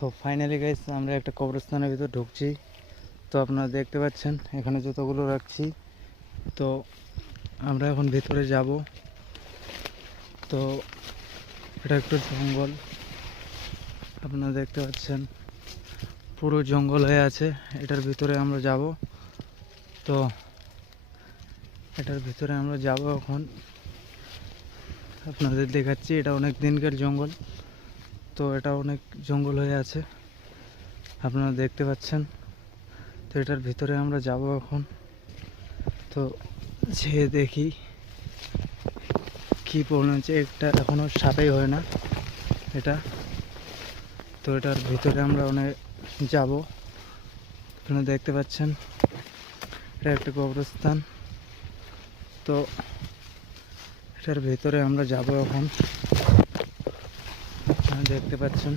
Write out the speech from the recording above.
তো finally guys আমরা একটা কবরস্থানের ভিতর ঢুকছি। তো আপনারা দেখতে পাচ্ছেন এখানে জুতোগুলো রাখছি। তো আমরা এখন ভিতরে যাব। তো এটা একটু জঙ্গল, আপনারা দেখতে পাচ্ছেন পুরো জঙ্গল হয়ে আছে। এটার ভিতরে আমরা যাব। তো এটার ভিতরে আমরা যাব এখন, আপনাদের দেখাচ্ছি। এটা অনেক দিনকার জঙ্গল, তো এটা অনেক জঙ্গল হয়ে আছে, আপনারা দেখতে পাচ্ছেন। তো এটার ভিতরে আমরা যাব এখন। তো যেয়ে দেখি কি প্রবলেম হচ্ছে। এটা এখনো সাফাই হয় না এটা। তো এটার ভিতরে আমরা অনেক যাব, আপনারা দেখতে পাচ্ছেন। এটা একটা কবরস্থান। তো এটার ভিতরে আমরা যাব এখন, আপনারা দেখতে পাচ্ছেন।